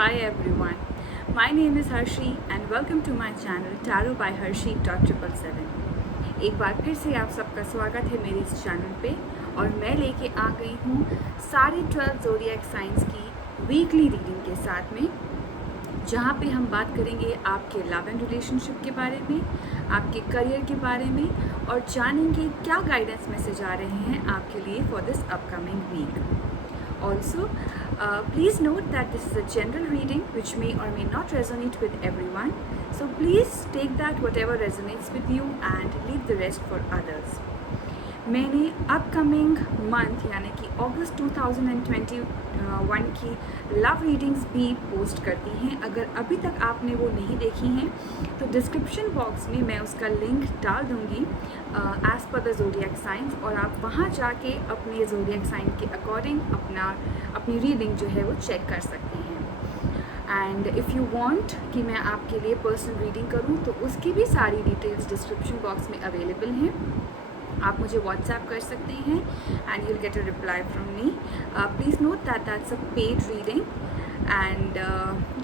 Hi everyone, my name is Harshi and welcome to my channel Tarot by Harshi.777। एक बार फिर से आप सबका स्वागत है मेरे इस चैनल पे और मैं लेके आ गई हूँ सारे 12 ज़ोडिएक साइंस की वीकली रीडिंग के साथ में, जहाँ पे हम बात करेंगे आपके लव एंड रिलेशनशिप के बारे में, आपके करियर के बारे में और जानेंगे क्या गाइडेंस मैसेज आ रहे हैं आपके लिए for this upcoming week. Also, please note that this is a general reading which may or may not resonate with everyone. So please take that whatever resonates with you and leave the rest for others. मैंने upcoming month यानी कि अगस्त 2021 की love readings भी post कर दी हैं। अगर अभी तक आपने वो नहीं देखी हैं तो डिस्क्रिप्शन बॉक्स में मैं उसका लिंक डाल दूँगी as per the zodiac science, और आप वहाँ जाके अपने ज़ोडिएक साइन के अकॉर्डिंग अपनी रीडिंग जो है वो चेक कर सकती हैं। एंड इफ़ यू वांट कि मैं आपके लिए पर्सनल रीडिंग करूँ तो उसकी भी सारी डिटेल्स डिस्क्रिप्शन बॉक्स में अवेलेबल हैं। आप मुझे व्हाट्सएप कर सकते हैं and you'll get a reply from me. Please note that that's a paid reading and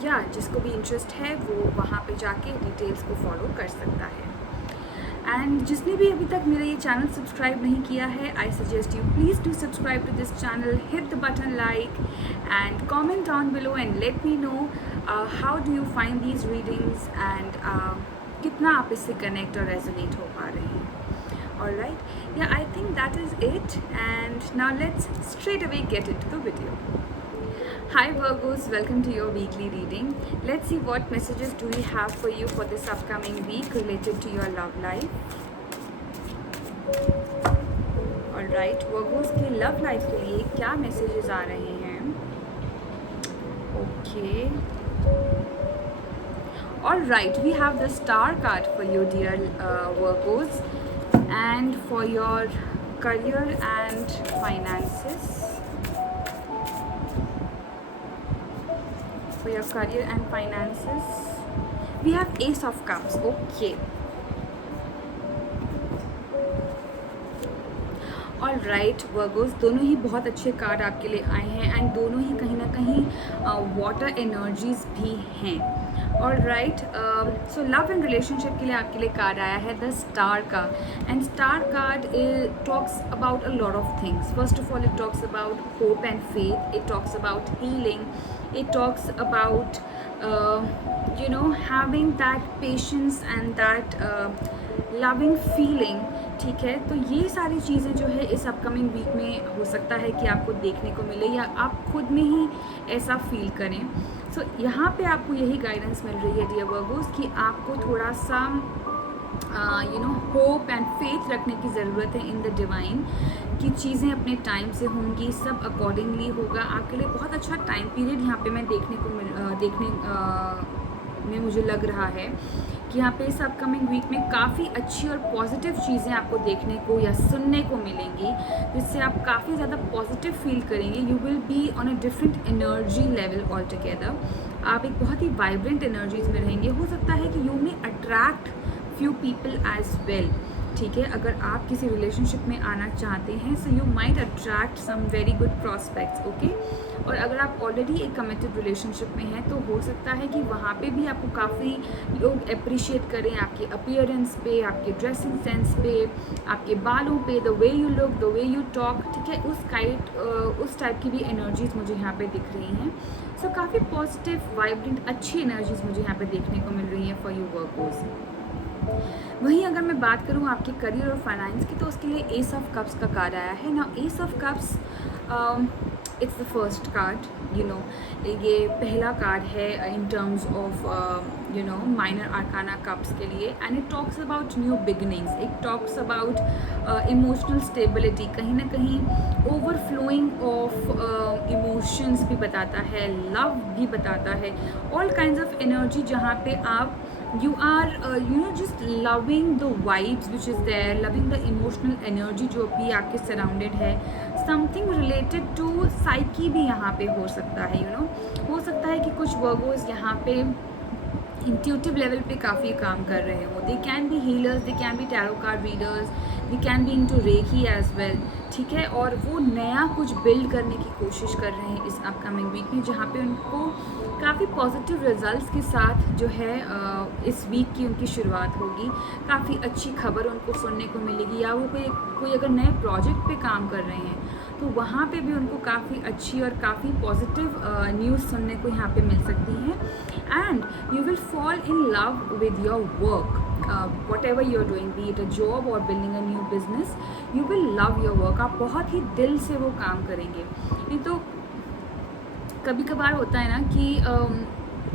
या जिसको भी इंटरेस्ट है वो वहाँ पे जाके डिटेल्स को फॉलो कर सकता है। एंड जिसने भी अभी तक मेरा ये चैनल सब्सक्राइब नहीं किया है, I suggest you please do subscribe to this channel, hit the button like and comment down below and let me know how do you find these readings एंड कितना आप इससे कनेक्ट और रेजोनेट हो पा रहे हैं। Alright, yeah, I think that is it, and now let's straight away get into the video. Hi Virgos, welcome to your weekly reading. Let's see what messages do we have for you for this upcoming week related to your love life. Alright, Virgos की love life के लिए क्या messages आ रहे हैं? Okay. Alright, we have the star card for you, dear Virgos. And for your career and finances, we have Ace of Cups. Okay, all right Virgo's, दोनों ही बहुत अच्छे card आपके लिए आए हैं एंड दोनों ही कहीं ना कहीं वाटर एनर्जीज भी हैं। All right, so love and relationship के लिए आपके लिए कार्ड आया है द स्टार का, and star card talks about a lot of things. First of all it talks about hope and faith, it talks about healing, it talks about having that patience and that loving feeling. ठीक है, तो ये सारी चीज़ें जो है इस upcoming week में हो सकता है कि आपको देखने को मिले या आप खुद में ही ऐसा फील करें. सो यहाँ पे आपको यही गाइडेंस मिल रही है डियर वर्गोस कि आपको थोड़ा सा होप एंड फेथ रखने की ज़रूरत है इन द डिवाइन, कि चीज़ें अपने टाइम से होंगी, सब अकॉर्डिंगली होगा. आपके लिए बहुत अच्छा टाइम पीरियड यहाँ पे मैं देखने में मुझे लग रहा है कि यहाँ पे इस अपकमिंग वीक में काफ़ी अच्छी और पॉजिटिव चीज़ें आपको देखने को या सुनने को मिलेंगी, जिससे आप काफ़ी ज़्यादा पॉजिटिव फील करेंगे. You will be on a different energy level all together. आप एक बहुत ही वाइब्रेंट एनर्जीज में रहेंगे. हो सकता है कि you may attract few people as well. ठीक है, अगर आप किसी रिलेशनशिप में आना चाहते हैं so you might attract some very good prospects. Okay, और अगर आप ऑलरेडी एक कमिटेड रिलेशनशिप में हैं तो हो सकता है कि वहाँ पे भी आपको काफ़ी लोग अप्रिशिएट करें आपके अपीयरेंस पे, आपके ड्रेसिंग सेंस पे, आपके बालों पे, the way you look, the way you talk. ठीक है, उस टाइप की भी एनर्जीज मुझे यहाँ पे दिख रही हैं. सो काफ़ी पॉजिटिव वाइब्रेंट अच्छी एनर्जीज मुझे यहाँ पे देखने को मिल रही हैं फॉर यू वर्कर्स. वहीं अगर मैं बात करूँ आपके करियर और फाइनेंस की तो उसके लिए एस ऑफ कप्स का कार्ड आया है ना. S of cups it's the first card. ये पहला कार्ड है in terms of minor आर्काना cups के लिए, and it talks about new beginnings. It talks about emotional stability, कहीं ना कहीं ओवरफ्लोइंग ऑफ इमोशंस भी बताता है, लव भी बताता है, ऑल काइंड्स ऑफ एनर्जी जहाँ पे आप you are just loving the vibes which is there, loving the emotional energy जो भी आपके surrounded है. something related to psyche भी यहाँ पे हो सकता है. हो सकता है कि कुछ वर्गोस यहाँ पे इंट्यूटिव लेवल पे काफ़ी काम कर रहे हो. They can be healers, they can be tarot card readers, they can be into reiki as well. ठीक है, और वो नया कुछ बिल्ड करने की कोशिश कर रहे हैं इस अपकमिंग वीक में, जहाँ पे उनको काफ़ी पॉजिटिव रिजल्ट्स के साथ जो है इस वीक की उनकी शुरुआत होगी. काफ़ी अच्छी खबर उनको सुनने को मिलेगी, या वो कोई अगर नए प्रोजेक्ट पे काम कर रहे हैं तो वहाँ पे भी उनको काफ़ी अच्छी और काफ़ी पॉजिटिव न्यूज़ सुनने को यहाँ पे मिल सकती है. And you will fall in love with your work. whatever you're doing, be it a job or building a new business, you will love your work. आप बहुत ही दिल से वो काम करेंगे. नहीं तो कभी कभार होता है ना कि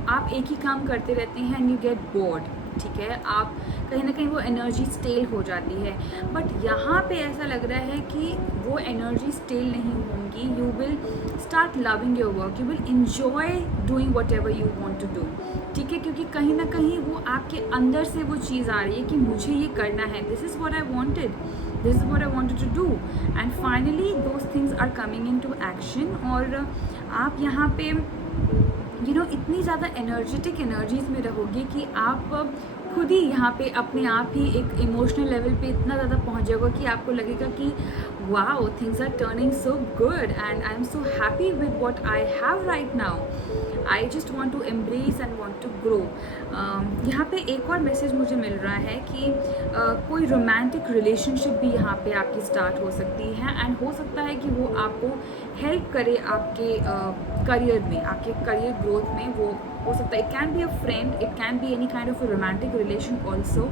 आप एक ही काम करते रहते हैं एंड यू गेट बोर्ड. ठीक है, आप कहीं ना कहीं वो एनर्जी स्टेल हो जाती है. बट यहाँ पे ऐसा लग रहा है कि वो एनर्जी स्टेल नहीं होंगी. You will start loving your work, you will enjoy doing whatever you want to do. ठीक है, क्योंकि कहीं ना कहीं वो आपके अंदर से वो चीज़ आ रही है कि मुझे ये करना है. This is what I wanted, this is what I wanted to do, and finally those things are coming into action. और आप यहाँ पे इतनी ज़्यादा एनर्जेटिक एनर्जीज में रहोगे कि आप खुद ही यहाँ पे अपने आप ही एक इमोशनल लेवल पे इतना ज़्यादा पहुँच जाएगा कि आपको लगेगा कि wow, things are turning so good and I am so happy with what I have right now. I just want to embrace and want to grow. यहाँ पे एक और मैसेज मुझे मिल रहा है कि कोई रोमांटिक रिलेशनशिप भी यहाँ पे आपकी स्टार्ट हो सकती है. एंड हो सकता है कि वो आपको हेल्प करे आपके करियर में, आपके करियर ग्रोथ में. वो हो सकता है, it can be a friend, it can be any kind of a romantic relation also,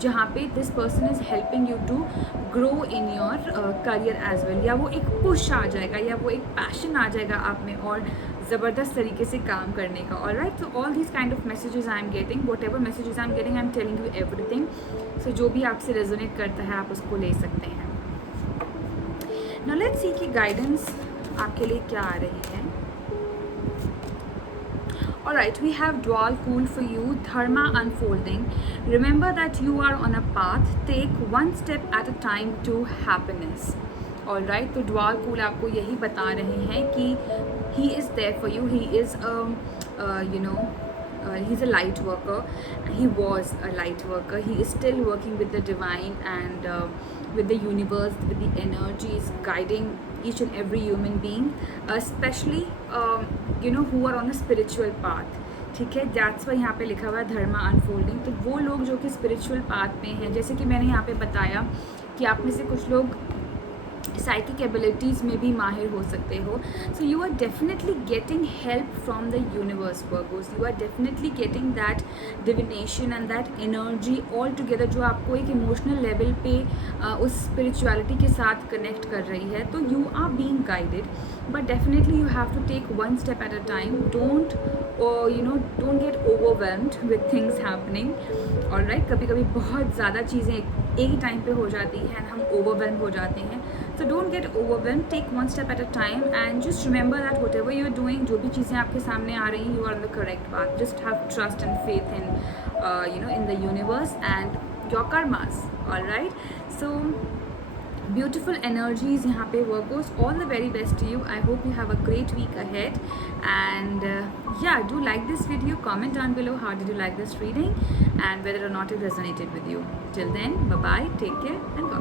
जहाँ पे this person is helping you to grow in your career as well. या वो एक पुश आ जाएगा, या वो एक पैशन आ जाएगा आप में और ज़बरदस्त तरीके से काम करने का. All right, so all these kind of messages I am getting, whatever messages I am getting, I am telling you everything. So जो भी आपसे रेजोनेट करता है आप उसको ले सकते हैं. नाउ लेट्स सी कि गाइडेंस आपके लिए क्या आ रही है. Alright, we have dual cool for you, dharma unfolding. Remember that you are on a path. Take one step at a time to happiness. Alright, तो dual cool आपको यही बता रहे हैं कि he is there for you. He is he's a light worker. He was a light worker. He is still working with the divine and with the universe, with the energies guiding each and every human being, especially who are on a spiritual path. ठीक है, that's why यहाँ पे लिखा हुआ है धर्मा unfolding. तो वो लोग जो कि स्पिरिचुअल पाथ पे हैं, जैसे कि मैंने यहाँ पे बताया कि आप में से कुछ लोग साइकिक एबिलिटीज़ में भी माहिर हो सकते हो. So you are definitely getting help from the universe Virgos. You are definitely getting that divination and that energy all together, जो आपको एक इमोशनल लेवल पे उस स्पिरिचुअलिटी के साथ कनेक्ट कर रही है. तो you are being guided, but definitely you have to take one step at a time. Don't get overwhelmed with things happening. Alright, कभी कभी बहुत ज़्यादा चीज़ें एक ही टाइम पे हो जाती हैं एंड हम ओवरवेल्म हो जाते हैं. So don't get overwhelmed, take one step at a time and just remember that whatever you're doing, जो भी चीज़ें आपके सामने आ रही हैं, you are on the correct path. Just have trust and faith in in the universe and your karmas. All right, so beautiful energies यहाँ पे Virgos. All the very best to you. I hope you have a great week ahead and yeah, do like this video, comment down below how did you like this reading and whether or not it resonated with you. Till then, bye bye, take care and